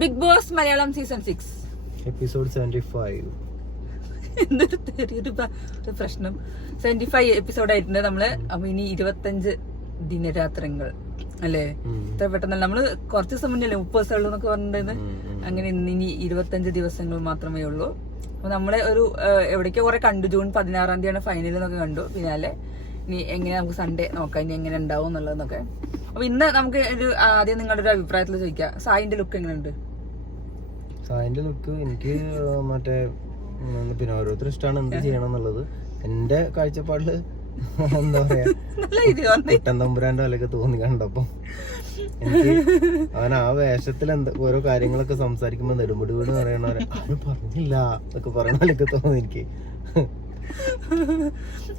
Big Boss Malayalam season 6 episode 75. എന്തൊരു ചെറിയൊരു പ്രശ്നം. 75 എപ്പിസോഡ് ആയിട്ടുണ്ട് നമ്മള്. അപ്പൊ ഇനി 25 ദിനരാത്രങ്ങൾ അല്ലേ? ഇത്ര പെട്ടെന്ന് നമ്മള് കുറച്ച് ദിവസം മുന്നേ 30 ദിവസമുള്ളൂ എന്നൊക്കെ പറഞ്ഞിട്ടുണ്ടായിരുന്നു. അങ്ങനെ ഇനി 25 ദിവസങ്ങൾ മാത്രമേ ഉള്ളൂ. അപ്പൊ നമ്മളെ ഒരു എവിടേക്കോ കുറെ കണ്ടു. ജൂൺ 16 തീയതിയാണ് ഫൈനൽ എന്നൊക്കെ കണ്ടു. പിന്നാലെ ഇനി എങ്ങനെ നമുക്ക് സൺഡേ നോക്കാം, ഇനി എങ്ങനെ ഉണ്ടാവും എന്നുള്ളതെന്നൊക്കെ. അപ്പൊ ഇന്ന് നമുക്ക് ഒരു ആദ്യം നിങ്ങളുടെ ഒരു അഭിപ്രായത്തിൽ ചോദിക്കാം, സായിന്റെ ലുക്ക് എങ്ങനെയുണ്ട്? സായിന്റെ ലുക്ക് എനിക്ക് മറ്റേ പിന്നെ ഓരോരുത്തർ ഇഷ്ടമാണ് എന്ത് ചെയ്യണം എന്നുള്ളത്. എന്റെ കാഴ്ചപ്പാടില് എന്താ പറയാ, കുട്ടൻതമ്പുരാന്റെ വിലക്ക് തോന്നി കണ്ടപ്പോ. എനിക്ക് അവൻ ആ വേഷത്തിൽ ഓരോ കാര്യങ്ങളൊക്കെ സംസാരിക്കുമ്പോ നെടുമുടി വീട് പറയണവരെ അവന് പറഞ്ഞില്ല എന്നൊക്കെ പറയണ വിലക്ക് തോന്നി എനിക്ക്.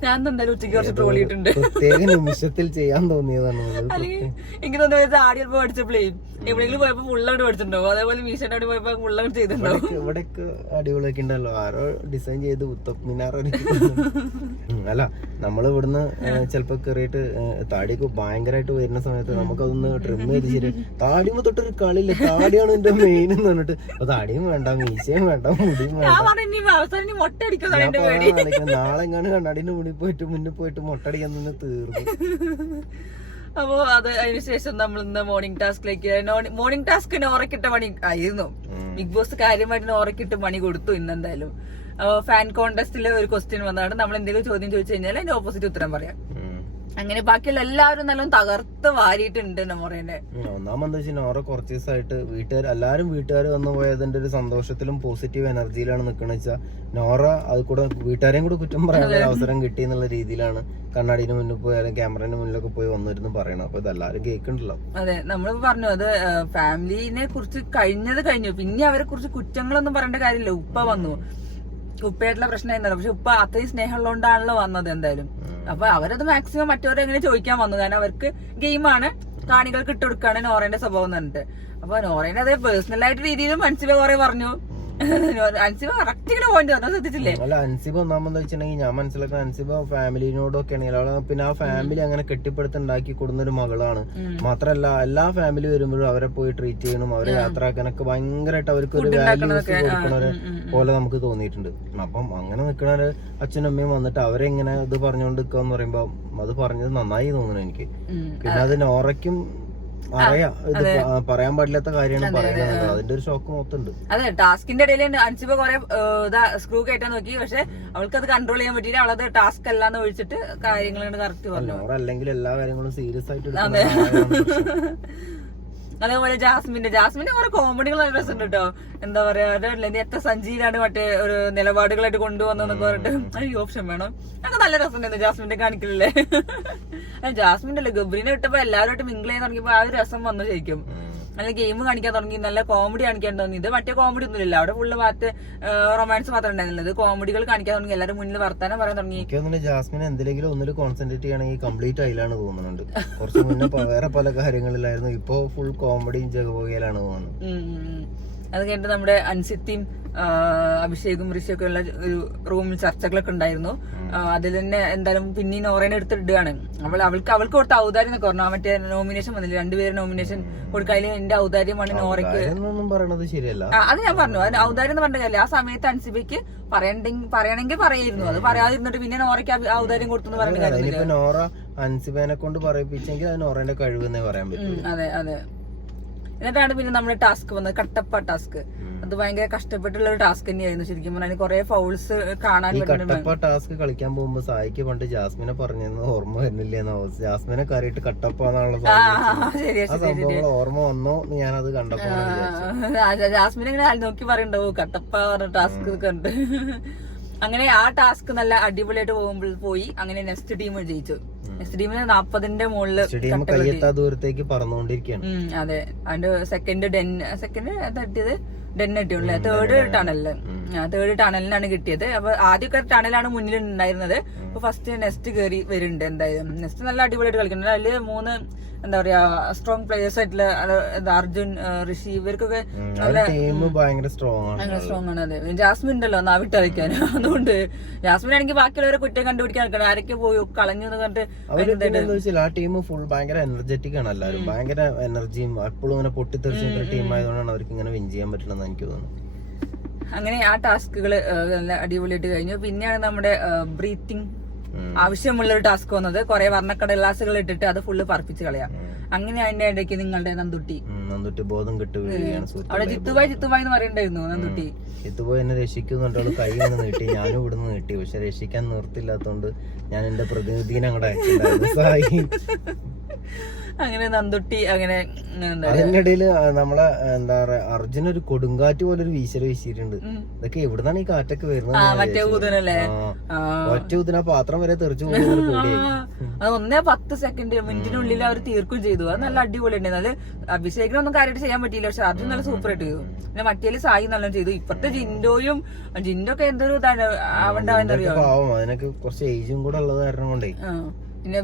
ഞാൻ എന്തായാലും ഉച്ചയ്ക്ക് കുറച്ച് ട്രോളിയിട്ടുണ്ട്. പ്രത്യേക നിമിഷത്തിൽ ചെയ്യാൻ തോന്നിയതാണ്. എനിക്ക് തോന്നുന്നത് ആടിയൽ പഠിച്ചപ്പോഴേ എവിടെയെങ്കിലും പോയപ്പോ ഫുള്ളായിട്ട് പഠിച്ചിട്ടുണ്ടാവും. അതേപോലെ മീശയുടെ അവിടെ പോയപ്പോ ഫുള്ളായിട്ട് ചെയ്തിട്ടുണ്ടാവും. ഇവിടെയൊക്കെ അടിപൊളിയൊക്കെ ഉണ്ടല്ലോ, ആരോ ഡിസൈൻ ചെയ്ത് കുത്തബ് മിനാർ. അല്ല, നമ്മൾ ഇവിടുന്ന് ചിലപ്പോ കയറിയിട്ട് താടിയൊക്കെ ഭയങ്കരമായിട്ട് വരുന്ന സമയത്ത് നമുക്കതൊന്ന് ട്രിം ചെയ്ത് ശരി. താടിയുമ്പോ തൊട്ടൊരു കളിയില്ല, താടിയാണ് എന്റെ മെയിൻ എന്ന് പറഞ്ഞിട്ട് അപ്പൊ താടിയും വേണ്ട, മീശയും വേണ്ട, മുടിയും വേണ്ട. നാളെ എങ്ങാണ് കണ്ണാടിന്റെ മുന്നിൽ പോയിട്ട് മൊട്ടടിക്കാൻ നിന്ന് തീർന്നു. അപ്പോ അത് അതിനുശേഷം നമ്മൾ ഇന്ന് മോർണിംഗ് ടാസ്കിലേക്ക്. മോർണിംഗ് ടാസ്ക് നോറക്കിട്ട പണി ആയിരുന്നു. ബിഗ് ബോസ് കാര്യമായിട്ട് നോറക്കിട്ട് പണി കൊടുത്തു ഇന്നെന്തായാലും. ഫാൻ കോൺടെസ്റ്റില് ഒരു ക്വസ്റ്റ്യൻ വന്നാണ്, നമ്മൾ എന്തെങ്കിലും ചോദ്യം ചോദിച്ചു കഴിഞ്ഞാൽ അതിന്റെ ഓപ്പോസിറ്റ് ഉത്തരം പറയാം. അങ്ങനെ ബാക്കിയുള്ള എല്ലാവരും നല്ലോണം തകർത്ത് വാരിയിട്ടുണ്ട് നൊറേനെ. ഒന്നാമെന്താ വെച്ചാൽ നോറ കുറച്ച് ദിവസമായിട്ട് എല്ലാരും വീട്ടുകാർ വന്നു പോയതിന്റെ ഒരു സന്തോഷത്തിലും പോസിറ്റീവ് എനർജിയിലാണ് നിക്കണെന്ന് വെച്ചാൽ നോറ അത് കൂടെ വീട്ടുകാരെയും കൂടെ കുറ്റം പറയാനുള്ള അവസരം കിട്ടി എന്നുള്ള രീതിയിലാണ് കണ്ണാടിന് മുന്നിൽ പോയി അല്ലെങ്കിൽ ക്യാമറയുടെ മുന്നിലൊക്കെ പോയി വന്നിരുന്നു പറയണം. അപ്പൊ ഇതെല്ലാരും കേൾക്കണ്ടല്ലോ. അതെ, നമ്മൾ പറഞ്ഞു അത് ഫാമിലിനെ കുറിച്ച് കഴിഞ്ഞു. പിന്നെ അവരെ കുറിച്ച് കുറ്റങ്ങളൊന്നും പറയേണ്ട കാര്യമില്ല. ഉപ്പ വന്നു, ഉപ്പയായിട്ടുള്ള പ്രശ്നമായിരുന്നല്ലോ. പക്ഷെ ഉപ്പ അത്രയും സ്നേഹമുള്ളതുകൊണ്ടാണല്ലോ വന്നത് എന്തായാലും. അപ്പൊ അവരത് മാക്സിമം മറ്റവരെങ്ങനെ ചോദിക്കാൻ വന്നു. കാരണം അവർക്ക് ഗെയിമാണ്, കാണികൾക്ക് ഇട്ടുകൊടുക്കാണ് നോറേന്റെ സ്വഭാവം എന്ന് പറഞ്ഞിട്ട്. അപ്പൊ നോറേന്റെ അതേ പേഴ്സണൽ ആയിട്ട് രീതിയിലും അൻസിബ കുറെ പറഞ്ഞു. അൻസിബ കറക്റ്റ് പോയിന്റ് പറഞ്ഞു, ശ്രദ്ധിച്ചില്ലേ? അല്ല, അൻസിബ ഒന്നാമെന്ന് വെച്ചിട്ടുണ്ടെങ്കിൽ ഞാൻ മനസ്സിലാക്കുന്ന അൻസിബ ഫാമിലിനോടൊക്കെ ആണെങ്കിൽ പിന്നെ ആ ഫാമിലി അങ്ങനെ കെട്ടിപ്പടുത്തുണ്ടാക്കി കൊടുക്കുന്ന ഒരു മകളാണ്. മാത്രല്ല എല്ലാ ഫാമിലി വരുമ്പോഴും അവരെ പോയി ട്രീറ്റ് ചെയ്യണം, അവരെ യാത്രയാക്കാനൊക്കെ ഭയങ്കരമായിട്ട് അവർക്ക് ഒരു വാല്യൂസ് കൊടുക്കണവരെ പോലെ നമുക്ക് തോന്നിയിട്ടുണ്ട്. അപ്പം അങ്ങനെ നിൽക്കണവര് അച്ഛനും അമ്മയും വന്നിട്ട് അവരെ ഇങ്ങനെ ഇത് പറഞ്ഞുകൊണ്ട് നിൽക്കാന്ന് പറയുമ്പോ അത് പറഞ്ഞത് നന്നായി തോന്നുന്നു എനിക്ക്. പിന്നെ അത് നോറയ്ക്കും പറയാൻ പാടില്ലാത്ത കാര്യമാണ് പറയുന്നത്. അതിന്റെ ഒരു ഷോക്ക് മൊത്തമുണ്ട്. അതെ, ടാസ്കിന്റെ ഇടയിൽ അൻസിബ കുറെ സ്ക്രൂ കയറ്റാൻ നോക്കി. പക്ഷെ അവൾക്ക് അത് കൺട്രോൾ ചെയ്യാൻ പറ്റിയില്ല. അവളത് ടാസ്ക് അല്ലാന്ന് ഒഴിച്ചിട്ട് കാര്യങ്ങൾ കറക്റ്റ് പറഞ്ഞു. അല്ലെങ്കിൽ എല്ലാ കാര്യങ്ങളും സീരിയസ് ആയിട്ട്. അതേപോലെ ജാസ്മിന്റെ കുറെ കോമഡികൾ നല്ല രസമുണ്ട് കേട്ടോ. എന്താ പറയാ, എത്ര സഞ്ചിയിലാണ് മറ്റേ ഒരു നിലപാടുകളായിട്ട് കൊണ്ടുവന്നതെന്നൊക്കെ പറഞ്ഞിട്ട് ഈ ഓപ്ഷൻ വേണം. അതൊക്കെ നല്ല രസമുണ്ടായിരുന്നു ജാസ്മിന്റെ കാണിക്കലല്ലേ. ജാസ്മിന്റെ അല്ലേ ഗബ്രീനെ വിട്ടപ്പോ എല്ലാവരുമായിട്ട് മിങ്കിൾ ചെയ്യാൻ തുടങ്ങിയപ്പോ ആ ഒരു രസം വന്നു ശരിക്കും. നല്ല ഗെയിം കാണിക്കാൻ തുടങ്ങി, നല്ല കോമഡി കാണിക്കാൻ തുടങ്ങി. ഇത് മറ്റേ കോമഡി ഒന്നുമില്ല, അവിടെ ഫുള്ള് റൊമാൻസ് മാത്രം ഉണ്ടായിരുന്നത്. കോമഡികൾ കാണിക്കാൻ തുടങ്ങി, എല്ലാവരും മുന്നിൽ വർത്താനം പറയാൻ തുടങ്ങി. ജാസ്മിൻ എന്തെങ്കിലും ഒന്നിൽ കോൺസെൻട്രേറ്റ് ചെയ്യണമെങ്കിൽ കംപ്ലീറ്റ് അതിലാണ് തോന്നുന്നുണ്ട്. കുറച്ച് മുന്നേ വേറെ പല കാര്യങ്ങളിലായിരുന്നു, ഇപ്പൊ ഫുൾ കോമഡിയും ജഗപോകയിലാണ് തോന്നുന്നത്. അത് കഴിഞ്ഞിട്ട് നമ്മുടെ അൻസിത്തിയും അഭിഷേകും ഋഷിയൊക്കെ ഉള്ള ഒരു റൂമിൽ ചർച്ചകളൊക്കെ ഉണ്ടായിരുന്നു. അതിൽ തന്നെ എന്തായാലും പിന്നെ നോറേനെ എടുത്തിടുകയാണ്. അവൾക്ക് കൊടുത്ത ഔദാര്യം എന്നൊക്കെ പറഞ്ഞു. മറ്റേ നോമിനേഷൻ വന്നില്ല, രണ്ടുപേരും നോമിനേഷൻ കൊടുക്കുക. അതിൽ എന്റെ ഔദാര്യമാണ് നോറയ്ക്ക്. അത് ഞാൻ പറഞ്ഞു, അത് ഔദാര്യം എന്ന് പറഞ്ഞ കാര്യമില്ല. ആ സമയത്ത് അൻസിബയ്ക്ക് പറയണമെങ്കിൽ പറയായിരുന്നു. അത് പറയാതിരുന്നിട്ട് പിന്നെ നോറയ്ക്ക് ഔദാര്യം കൊടുത്തു പറയുന്ന കാര്യം. നോറ അൻസിബേനെ കൊണ്ട് പറയിപ്പിച്ചെങ്കിൽ അത് നോറേന്റെ കഴിവെന്നേ പറയാൻ പറ്റും. അതെ അതെ. എന്നിട്ടാണ് പിന്നെ നമ്മുടെ ടാസ്ക് വന്നത്, കട്ടപ്പ ടാസ്ക്. അത് ഭയങ്കര കഷ്ടപ്പെട്ടുള്ള ഒരു ടാസ്ക് തന്നെയായിരുന്നു ശരിക്കും പറഞ്ഞാൽ. കുറെ ഫൗൾസ് കാണാൻ കട്ടപ്പ ടാസ്ക് കളിക്കാൻ പോകുമ്പോ സായിക്ക് പണ്ട് ജാസ്മിനെ പറഞ്ഞെന്ന് ഓർമ്മ വരുന്നില്ലെന്നോ, ജാസ്മിനെ കയറിയിട്ട് കട്ടപ്പാന്നുള്ള സംഭവങ്ങൾ ഓർമ്മ വന്നോ ഞാനത് കണ്ടപ്പോ. ജാസ്മിനെ ഇങ്ങനെ നോക്കി പറയണ്ടാവോ കട്ടപ്പ പറഞ്ഞ ടാസ്ക് കണ്ട്. അങ്ങനെ ആ ടാസ്ക് നല്ല അടിപൊളിയായിട്ട് പോയി. അങ്ങനെ നെക്സ്റ്റ് ടീം ജയിച്ചു. നെക്സ്റ്റ് ടീമിന് 40ന്റെ മുകളില് ദൂരത്തേക്ക് പറന്നുകൊണ്ടിരിക്കുകയാണ്. അതെ, അതിന്റെ സെക്കൻഡ് തട്ടിയത് ഡെൻ അടിയുള്ളേ, തേർഡ് ഇട്ടാണല്ലേ. തേർഡ് ടണലിനാണ് കിട്ടിയത്. അപ്പൊ ആദ്യമൊക്കെ ടണലാണ് മുന്നിൽ ഉണ്ടായിരുന്നത്. അപ്പൊ ഫസ്റ്റ് നെസ്റ്റ് കയറി വരുന്നുണ്ട്. എന്തായാലും നെസ്റ്റ് നല്ല അടിപൊളിയായിട്ട് കളിക്കുന്നുണ്ട്. അതില് 3 എന്താ പറയാ സ്ട്രോങ് പ്ലേയേഴ്സ് ആയിട്ടുള്ള അർജുൻ, ഋഷി ഇവർക്കൊക്കെ ഭയങ്കര സ്ട്രോങ് ആണ്. അതെ, ജാസ്മിൻ ഉണ്ടല്ലോ നാവിട്ട് കളിക്കാൻ. അതുകൊണ്ട് ജാസ്മിൻ ആണെങ്കിൽ ബാക്കിയുള്ളവരെ കുറ്റം കണ്ടുപിടിക്കാൻ നിൽക്കണം. ആരൊക്കെ പോയി കളഞ്ഞു എന്ന് പറഞ്ഞിട്ട് ആ ടീം ഫുൾ ഭയങ്കര എനർജറ്റിക് ആണ്. എല്ലാവരും ഭയങ്കര എനർജിയും എപ്പോഴും ഇങ്ങനെ പൊട്ടിത്തെറിച്ച ടീം ആയതുകൊണ്ടാണ് അവർക്ക് ഇങ്ങനെ വിൻ ചെയ്യാൻ പറ്റണമെന്ന് എനിക്ക് തോന്നുന്നു. അങ്ങനെ ആ ടാസ്കുകൾ നല്ല അടിപൊളിയായിട്ട് കഴിഞ്ഞു. പിന്നെയാണ് നമ്മുടെ ബ്രീത്തിങ് ആവശ്യമുള്ള ഒരു ടാസ്ക് വന്നത്. കുറെ വർണ്ണക്കടലാസുകൾ ഇട്ടിട്ട് അത് ഫുള്ള് പറപ്പിച്ച് കളയാം. അങ്ങനെ അതിന്റെ ഇടയ്ക്ക് നിങ്ങളുടെ നന്ദുട്ടി ബോധം കിട്ടുകയാണ്. അവിടെ ജിത്തുബായി എന്ന് പറയണ്ടായിരുന്നു. നന്ദുട്ടി ജിത്തുബായി എന്നെ രക്ഷിക്കുന്നുണ്ടോ കൈ വന്ന് നീട്ടി, ഞാനും ഇവിടുന്ന് നീട്ടി. പക്ഷെ രക്ഷിക്കാൻ നിർത്തില്ലാത്തോണ്ട് ഞാൻ എന്റെ പ്രതിനിധീനെ അങ്ങോട്ട് അയച്ചിട്ടുണ്ടായിരുന്നു. അങ്ങനെ നന്ദുട്ടി അങ്ങനെ അതിനിടയില് നമ്മളെ എന്താ പറയാ അർജുന ഒരു കൊടുങ്കാറ്റ് പോലെ ഒരു വീശല് വീശിയിട്ടുണ്ട്. ഇതൊക്കെ എവിടുന്നാണ് ഈ കാറ്റൊക്കെ വരുന്നത്? ഒറ്റ ഊതിന പാത്രം വരെ തെറിച്ചു പോകുന്നത്. അത് 1-10 സെക്കൻഡ് മിനിറ്റിനുള്ളിൽ അവർ തീർക്കും ചെയ്തു. അത് നല്ല അടിപൊളി ഉണ്ടായിരുന്നു. അത് അഭിഷേകിനൊന്നും കാര്യമായിട്ട് ചെയ്യാൻ പറ്റിയില്ല. പക്ഷെ അർജുൻ നല്ല സൂപ്പർ ആയിട്ട് ചെയ്തു. പിന്നെ മറ്റേല് സായി നല്ല ചെയ്തു. ഇപ്പത്തെ ജിൻഡോ ഒക്കെ എന്തൊരു ഇതാണ് അവണ്ടറിയോ. അതിനൊക്കെ കുറച്ച് ഏജും കൂടെ ഉള്ളത് കാരണം കൊണ്ടേ പിന്നെ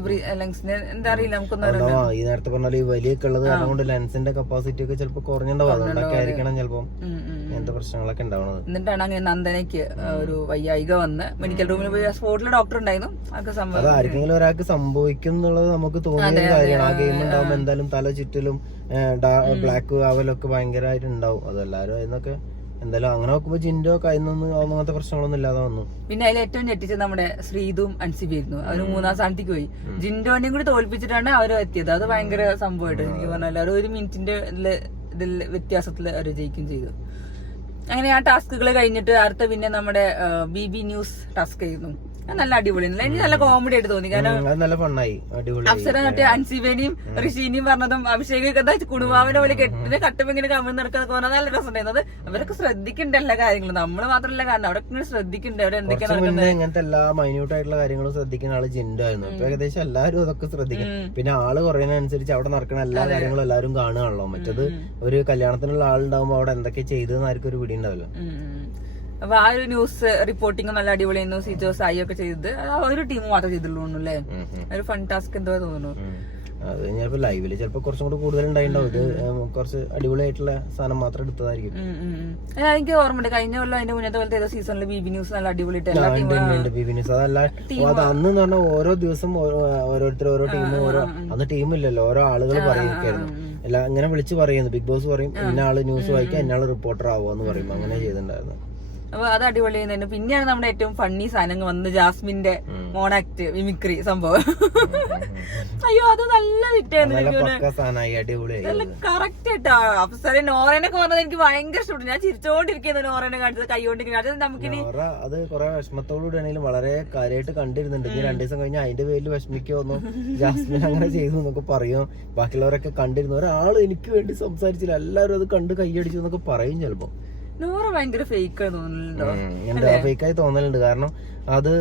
എന്താ അറിയില്ല നമുക്കൊന്നും ഈ നേരത്തെ പറഞ്ഞാൽ ഈ വലിയൊക്കെ ഉള്ളത് കാരണം കൊണ്ട് ലെൻസിന്റെ കപ്പാസിറ്റി ഒക്കെ ചിലപ്പോ കുറഞ്ഞിട്ടുണ്ടാവും. അതുകൊണ്ടൊക്കെ ആയിരിക്കണം ചിലപ്പോ ഇങ്ങനത്തെ പ്രശ്നങ്ങളൊക്കെ ഉണ്ടാവുന്നത്. എന്നിട്ടാണ് അങ്ങനെ നന്ദനയ്ക്ക് ഒരു വയ്യായിക വന്ന് മെഡിക്കൽ റൂമിൽ പോയി സ്പോട്ടിൽ ഡോക്ടർ ഉണ്ടായിരുന്നു. അത് ആർക്കെങ്കിലും ഒരാൾക്ക് സംഭവിക്കും എന്നുള്ളത് നമുക്ക് തോന്നിയ കാര്യമാണ്. ആ ഗെയിം ഉണ്ടാവുമ്പോ എന്തായാലും തല ചുറ്റലും ബ്ലാക്ക് ആവലൊക്കെ ഭയങ്കരമായിട്ട് ഉണ്ടാവും. അതെല്ലാരും അതിനൊക്കെ എന്തായാലും അങ്ങനെ നോക്കുമ്പോ ജിൻഡോ കയ്യിൽ അങ്ങനത്തെ പ്രശ്നങ്ങളൊന്നും ഇല്ലാതെ വന്നു. പിന്നെ അതിൽ ഏറ്റവും ഞെട്ടിച്ചത് നമ്മുടെ ശ്രീതും അൻസിബിയായിരുന്നു. അവര് 3ാം സ്ഥാനത്തേക്ക് പോയി. ജിൻഡോനെയും കൂടി തോൽപ്പിച്ചിട്ടാണ് അവർ എത്തിയത്. അത് ഭയങ്കര സംഭവമായിട്ട് എനിക്ക് പറഞ്ഞാൽ അവർ 1 മിനിറ്റിന്റെ ഇതിൽ വ്യത്യാസത്തിൽ അവർ ജയിക്കുകയും ചെയ്തു. അങ്ങനെ ആ ടാസ്കുകൾ കഴിഞ്ഞിട്ട് അടുത്ത പിന്നെ നമ്മുടെ BB ന്യൂസ് ടാസ്ക് ആയിരുന്നു. നല്ല അടിപൊളിയായിരുന്നു. എനിക്ക് നല്ല കോമഡി ആയിട്ട് തോന്നി. കാരണം നല്ല ഫണ്ണായി. അപ്സര മറ്റേ അൻസിബേനെയും ഋഷീനെയും പറഞ്ഞതും അഭിഷേകൊക്കെ എന്താ കുടുംബാവിനെ പോലെ കെട്ടിന് കട്ടുമ്പോ ഇങ്ങനെ കമ്മിൽ നടക്കുന്നൊക്കെ പറഞ്ഞാൽ നല്ല രസമുണ്ടായിരുന്നത്. അവരൊക്കെ ശ്രദ്ധിക്കേണ്ട എല്ലാ കാര്യങ്ങളും നമ്മള് മാത്രമല്ല കാരണം അവിടെ ഇങ്ങനെ ശ്രദ്ധിക്കണ്ടേ അവിടെ എന്തൊക്കെയാണ് ഇങ്ങനത്തെ എല്ലാ മൈന്യൂട്ട് ആയിട്ടുള്ള കാര്യങ്ങളും ശ്രദ്ധിക്കുന്ന ആള് ജിൻഡോ ആയിരുന്നു. ഇപ്പൊ ഏകദേശം എല്ലാവരും അതൊക്കെ ശ്രദ്ധിക്കും. പിന്നെ ആള് കുറയുന്നതനുസരിച്ച് അവിടെ നടക്കുന്ന എല്ലാ കാര്യങ്ങളും എല്ലാവരും കാണുകയാണല്ലോ. മറ്റത് ഒരു കല്യാണത്തിനുള്ള ആളുണ്ടാവുമ്പോ അവിടെ എന്തൊക്കെ ചെയ്തതെന്ന് ആർക്കും ഒരു പിടി ഉണ്ടാവില്ല. അപ്പൊ ആ ഒരു ന്യൂസ് റിപ്പോർട്ടിംഗ് നല്ല അടിപൊളിയായിരുന്നു. സിജോ സായി ഒക്കെ ചെയ്തത് ഒരു ടീം മാത്രമേ ചെയ്തുള്ളൂ അല്ലേ. ഒരു ഫൺ ടാസ്ക് എന്തോ തോന്നുന്നു. അത് ചിലപ്പോ ലൈവില് ചിലപ്പോ കുറച്ചും കൂടെ കൂടുതൽ ഉണ്ടായിണ്ടാവും. ഇത് കുറച്ച് അടിപൊളിയായിട്ടുള്ള സാധനം മാത്രം എടുത്തതായിരിക്കും. എനിക്ക് ഓർമ്മയുണ്ട് കഴിഞ്ഞ കൊല്ലം അതിന്റെ മുന്നത്തെ പോലത്തെ ഏതോ സീസണിൽ BB ന്യൂസ് നല്ല അടിപൊളിയായിട്ട് BB ന്യൂസ് അതല്ല അത് അന്ന് പറഞ്ഞാൽ ഓരോ ദിവസം ഓരോരുത്തർ ഓരോ ടീമും ഓരോ അന്ന് ടീമില്ലല്ലോ ഓരോ ആളുകൾ പറയുകയായിരുന്നു. എല്ലാം ഇങ്ങനെ വിളിച്ച് പറയുന്നു. ബിഗ് ബോസ് പറയും ഇന്ന ആള് ന്യൂസ് വായിക്കാം ഇന്ന ആള് റിപ്പോർട്ടർ ആവുമെന്ന് പറയും. അങ്ങനെ ചെയ്തിട്ടുണ്ടായിരുന്നു. അപ്പൊ അത് അടിപൊളിയായിരുന്നു. പിന്നെയാണ് നമ്മുടെ ഏറ്റവും ഫണ്ണി സാധനങ്ങൾ വന്ന് ജാസ്മിന്റെ മോണാക്ട് മിമിക്രി സംഭവം. അയ്യോ അത് നല്ല വിറ്റായിരുന്നു. കറക്റ്റ് ആയിട്ടാ. അപ്സര നോറേനൊക്കെ പറഞ്ഞത് എനിക്ക് ഭയങ്കര ഇഷ്ടപ്പെട്ടു. ഞാൻ ചിരിച്ചോണ്ടിരിക്കുന്നു നോറേനെ കാണിച്ചത് കൈകൊണ്ടിരിക്കുന്നത്. അത് നമുക്കിനി അത് കുറെ വിഷമത്തോടുകൂടിയാണെങ്കിലും വളരെ കാര്യമായിട്ട് കണ്ടിരുന്നുണ്ട്. ഇനി 2 ദിവസം കഴിഞ്ഞാൽ അതിന്റെ പേരിൽ വിഷമിക്കുമോ ജാസ്മിൻ അങ്ങനെ ചെയ്തു എന്നൊക്കെ പറയും. ബാക്കിയുള്ളവരൊക്കെ കണ്ടിരുന്നു. ഒരാള് എനിക്ക് വേണ്ടി സംസാരിച്ചില്ല, എല്ലാവരും അത് കണ്ട് കൈയടിച്ചു എന്നൊക്കെ പറയും. ചിലപ്പോ നോറ ഭയങ്കര ഫേക്കായി തോന്നുന്നുണ്ടോ? ഫേക്കായി തോന്നലുണ്ട്. കാരണം അത്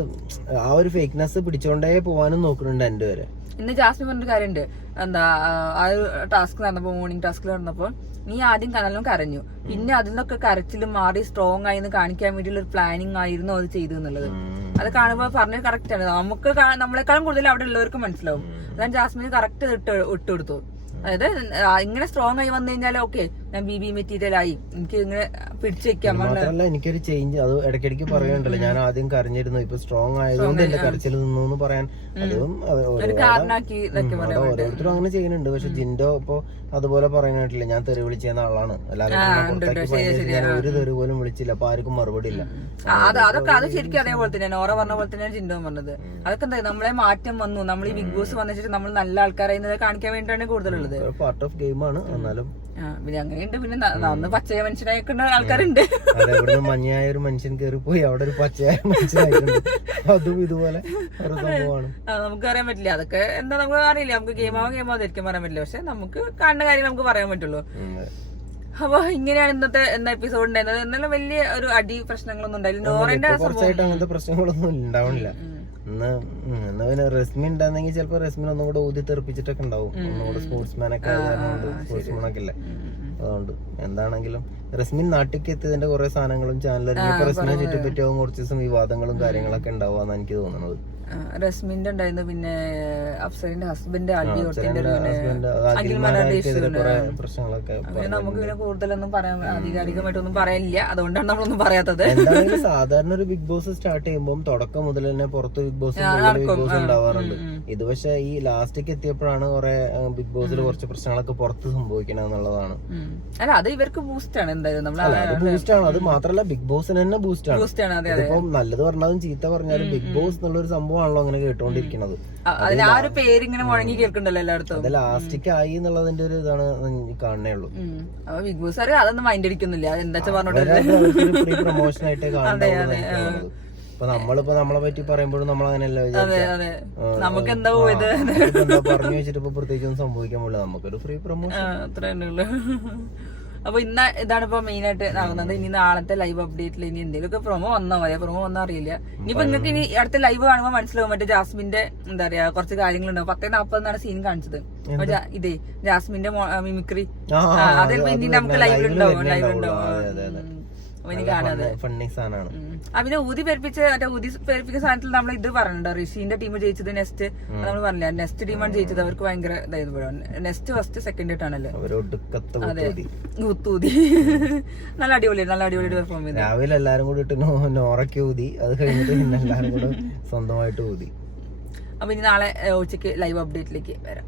ആ ഒരു ഫേക്ക്നെസ് പിടിച്ചോണ്ടേ പോവാനും നോക്കുന്നുണ്ട് എന്റെ വരെ. ഇന്ന് ജാസ്മിൻ പറഞ്ഞൊരു കാര്യമുണ്ട്. എന്താ ആ ഒരു ടാസ്ക് നടന്നപ്പോ മോർണിംഗ് ടാസ്കിൽ നടന്നപ്പോ നീ ആദ്യം കനലും കരഞ്ഞു, പിന്നെ അതിൽ നിന്നൊക്കെ കരച്ചിലും മാറി സ്ട്രോങ് ആയി എന്ന് കാണിക്കാൻ വേണ്ടിയുള്ള ഒരു പ്ലാനിങ് ആയിരുന്നു അത് ചെയ്തു എന്നുള്ളത്. അത് കാണുമ്പോൾ പറഞ്ഞത് കറക്റ്റ് ആണ്. നമുക്ക് നമ്മളെക്കാളും കൂടുതൽ അവിടെ ഉള്ളവർക്ക് മനസ്സിലാവും. അതാണ് ജാസ്മിന് കറക്റ്റ് ഇട്ടുകൊടുത്തു. അതായത് ഇങ്ങനെ സ്ട്രോങ് ആയി വന്നു കഴിഞ്ഞാൽ ഓക്കെ ഞാൻ BB മെറ്റീരിയൽ ആയി എനിക്ക് ഇങ്ങനെ പിടിച്ചു വെക്കാം. മാത്രമല്ല എനിക്കൊരു ചേഞ്ച് അത് ഇടയ്ക്കിടയ്ക്ക് പറയുന്നുണ്ടല്ലോ. ഞാൻ ആദ്യം കരഞ്ഞിരുന്നു, ഇപ്പൊ സ്ട്രോങ് ആയതുകൊണ്ട് എന്റെ കരച്ചിൽ നിന്നു എന്ന് പറയാൻ അതും ഓരോരുത്തരും അങ്ങനെ ചെയ്യുന്നുണ്ട്. പക്ഷെ ജിൻഡോ ഇപ്പൊ അതുപോലെ പറയുന്നിട്ടില്ല. ഞാൻ തെറി വിളിച്ചിരുന്ന ആളാണ്, എല്ലാവരും ഒരു തെറി പോലും വിളിച്ചില്ല. അപ്പൊ ആർക്കും മറുപടി ഇല്ല. അതൊക്കെ അത് ശരിക്കും അതേപോലെ തന്നെ നോറ പറഞ്ഞ പോലെ തന്നെയാണ് ജിൻഡോ പറഞ്ഞത്. അതൊക്കെ എന്താ നമ്മളെ മാറ്റം വന്നു. നമ്മൾ ഈ ബിഗ് ബോസ് വന്നിട്ട് നമ്മൾ നല്ല ആൾക്കാരായി കാണിക്കാൻ വേണ്ടിയിട്ടാണ് കൂടുതലുള്ളത്. പാർട്ട് ഓഫ് ഗെയിമാണ്. എന്നാലും പിന്നെ അങ്ങനെയുണ്ട്. പിന്നെ അന്ന് പച്ചയ മനുഷ്യനായിക്കുന്ന ആൾക്കാരുണ്ട്. മഞ്ഞയായ ഒരു മനുഷ്യൻ കയറിപ്പോയി അവിടെ ഒരു പച്ചയായ മനുഷ്യനായിട്ടുണ്ട്. അതും ഇതുപോലെ ഒരു സംഭവമാണ്. നമുക്കറിയാൻ പറ്റില്ല. അതൊക്കെ എന്താ നമുക്ക് അറിയില്ല. നമുക്ക് ഗെയിമാവോ ധരിക്കാൻ പറയാൻ പറ്റില്ല. പക്ഷെ നമുക്ക് കാണുന്ന കാര്യം നമുക്ക് പറയാൻ പറ്റുള്ളൂ. അപ്പൊ ഇങ്ങനെയാണ് ഇന്നത്തെ എപ്പിസോഡ് ഉണ്ടായിരുന്നത്. എന്നാലും വലിയ ഒരു അടി പ്രശ്നങ്ങളൊന്നും ഉണ്ടായില്ല. നോറന്റെ അങ്ങനത്തെ പ്രശ്നങ്ങളൊന്നും ഉണ്ടാവണില്ല. എന്നാ പിന്നെ റസ്മി ഉണ്ടായിരുന്നെങ്കിൽ ചിലപ്പോ റസ്മിൻ ഒന്നും കൂടെ ഊതി തെറിപ്പിച്ചിട്ടൊക്കെ ഉണ്ടാവും. ഒന്നുകൂടെ സ്പോർട്സ്മാനൊക്കെ സ്പോർട്സ്മാനൊക്കെ ഇല്ലേ. അതുകൊണ്ട് എന്താണെങ്കിലും റസ്മിൻ നാട്ടിലേക്ക് എത്തിയതിന്റെ കുറെ സാധനങ്ങളും ചാനലിൽ റസ്മിനെ ചുറ്റിപ്പറ്റിയാവും കുറച്ച് ദിവസം വിവാദങ്ങളും കാര്യങ്ങളൊക്കെ ഉണ്ടാവുകയെന്ന് എനിക്ക് തോന്നുന്നത്. റസ്മിന്റെ ഉണ്ടായിരുന്നു, പിന്നെ അഫ്സലിന്റെ ഹസ്ബൻഡ് അൽബി പ്രശ്നങ്ങളൊക്കെ നമുക്ക് പിന്നെ കൂടുതലൊന്നും പറയാൻ ആധികാരികമായിട്ടൊന്നും പറയാനില്ല, അതുകൊണ്ടാണ് നമ്മളൊന്നും പറയാത്തത്. എന്താണെങ്കിലും സാധാരണ ഒരു ബിഗ് ബോസ് സ്റ്റാർട്ട് ചെയ്യുമ്പോൾ തുടക്കം മുതൽ തന്നെ പുറത്ത് ബിഗ് ബോസ് ഉണ്ടാവാറുണ്ട്. ഇത് പക്ഷെ ഈ ലാസ്റ്റിലേക്ക് എത്തിയപ്പോഴാണ് കുറെ ബിഗ് ബോസിൽ കുറച്ച് പ്രശ്നങ്ങളൊക്കെ പുറത്ത് സംഭവിക്കണം എന്നുള്ളതാണ്. അല്ല അത് ഇവർക്ക് ബൂസ്റ്റ് ആണ് എന്തായാലും, ബൂസ്റ്റ് ആണ്. അത് മാത്രല്ല ബിഗ് ബോസിന് തന്നെ ബൂസ്റ്റ് ആണ്. ഇപ്പം നല്ലത് പറഞ്ഞാലും ചീത്ത പറഞ്ഞാലും ബിഗ് ബോസ് എന്നുള്ളൊരു സംഭവമാണല്ലോ അങ്ങനെ കേട്ടോണ്ടിരിക്കുന്നത്. അതിൽ ആ ഒരു പേരിങ്ങനെ മുഴങ്ങി കേൾക്കണ്ടല്ലോ എല്ലായിടത്തും. അത് ലാസ്റ്റിക്ക് ആയി എന്നുള്ളതിന്റെ ഒരു ഇതാണ് കാണണേ ഉള്ളൂ. അപ്പൊ ബിഗ് ബോസ് അതൊന്നും മൈൻഡ് അടിക്കുന്നില്ല, എന്താ പറഞ്ഞോട്ടെ ഫ്രീ പ്രൊമോഷൻ ആയിട്ട് കാണുന്നത്. ഇപ്പൊ നമ്മളിപ്പോ നമ്മളെ പറ്റി പറയുമ്പോഴും നമ്മൾ അങ്ങനെയല്ല നമുക്ക് എന്താ പറഞ്ഞു വെച്ചിട്ട് ഇപ്പൊ പ്രത്യേകിച്ച് ഒന്നും സംഭവിക്കാൻ പോലും നമുക്കൊരു ഫ്രീ പ്രൊമോഷൻ അത്രേ ഉള്ളൂ. അപ്പൊ ഇന്ന് ഇതാണ് ഇപ്പൊ മെയിൻ ആയിട്ട് നടക്കുന്നത്. ഇനി നാളത്തെ ലൈവ് അപ്ഡേറ്റിൽ ഇനി എന്തെങ്കിലുമൊക്കെ പ്രൊമോ വന്നാൽ മതി, പ്രൊമോ വന്നാൽ അറിയില്ല. ഇനിയിപ്പോ നിങ്ങൾക്ക് ഇനി അടുത്ത ലൈവ് കാണുമ്പോൾ മനസ്സിലാവും മറ്റേ ജാസ്മിന്റെ എന്താ പറയാ കുറച്ച് കാര്യങ്ങളുണ്ടാവും. 10:40 സീൻ കാണിച്ചത് ഇതേ ജാസ്മിന്റെ മിമിക്രി, അതിപ്പോ ഇനി നമുക്ക് ലൈവിലുണ്ടാവും. ഫണ്ണി സാധനമാണ്. പിന്നെ ഊതി പെരുപ്പിച്ച സാധനത്തിൽ നമ്മൾ ഇത് പറഞ്ഞിട്ടുണ്ട്, ഋഷിന്റെ ടീം ജയിച്ചത് നെക്സ്റ്റ് നമ്മൾ പറഞ്ഞില്ല, നെക്സ്റ്റ് ടീമാണ് ജയിച്ചത്. അവർക്ക് ഭയങ്കര ഇതായത് നെക്സ്റ്റ് ഫസ്റ്റ് സെക്കൻഡ് ആയിട്ടാണല്ലേ. അതെ ഊത്തൂതി നല്ല അടിപൊളിയായിട്ട് പെർഫോം ചെയ്തു. രാവിലെ എല്ലാരും കൂടി ഇട്ട് നോറയ്ക്ക് ഊതി, അത് കഴിഞ്ഞിട്ട് എല്ലാരും കൂടെ സ്വന്തമായിട്ട് ഊതി. അപ്പൊ ഇനി നാളെ ഉച്ചയ്ക്ക് ലൈവ് അപ്ഡേറ്റിലേക്ക് വരാം.